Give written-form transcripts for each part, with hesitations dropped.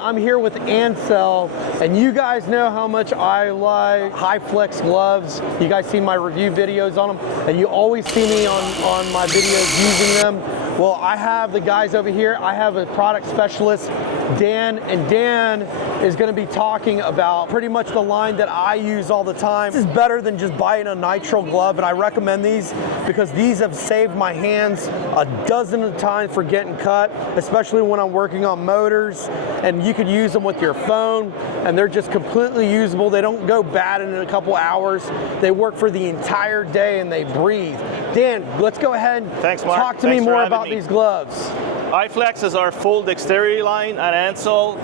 I'm here with Ansell, and you guys know how much I like HyFlex gloves. You guys see my review videos on them, and you always see me on my videos using them. Well, I have the guys over here. I have a product specialist, Dan, and Dan is going to be talking about pretty much the line that I use all the time. This is better than just buying a nitrile glove, and I recommend these because these have saved my hands a dozen of times for getting cut, especially when I'm working on motors. And you could use them with your phone, and they're just completely usable. They don't go bad in a couple hours. They work for the entire day, and they breathe. Dan, let's go ahead and Thanks, Mark. talk to me more about these gloves. HyFlex is our full dexterity line at Ansell.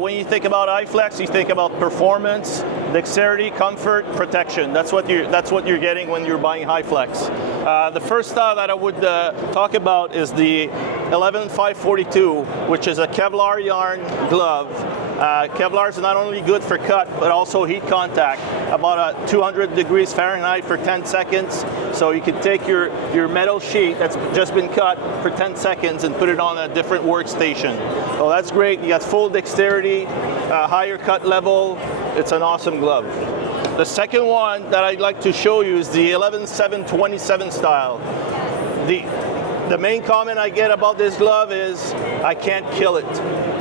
When you think about HyFlex, you think about performance, dexterity, comfort, protection. That's what you're getting when you're buying HyFlex. The first style that I would talk about is the 11542, which is a Kevlar yarn glove. Kevlar is not only good for cut, but also heat contact, about 200 degrees Fahrenheit for 10 seconds. So you can take your metal sheet that's just been cut for 10 seconds and put it on a different workstation. So that's great. You got full dexterity, higher cut level. It's an awesome glove. The second one that I'd like to show you is the 11727 style. The main comment I get about this glove is, I can't kill it.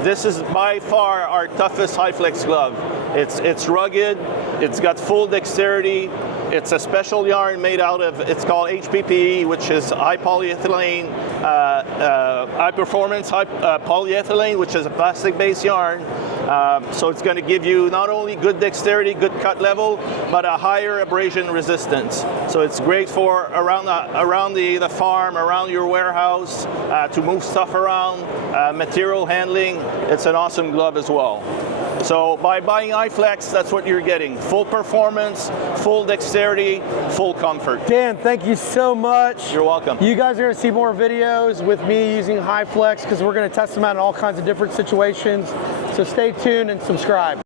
This is by far our toughest HyFlex glove. It's rugged, it's got full dexterity, it's a special yarn made out of, it's called HPPE, which is high polyethylene, high performance polyethylene, which is a plastic-based yarn. So it's going to give you not only good dexterity, good cut level, but a higher abrasion resistance. So it's great for around the farm, around your warehouse, to move stuff around, material handling. It's an awesome glove as well. So by buying HyFlex, that's what you're getting. Full performance, full dexterity, full comfort. Dan, thank you so much. You're welcome. You guys are going to see more videos with me using HyFlex because we're going to test them out in all kinds of different situations. So stay tuned and subscribe.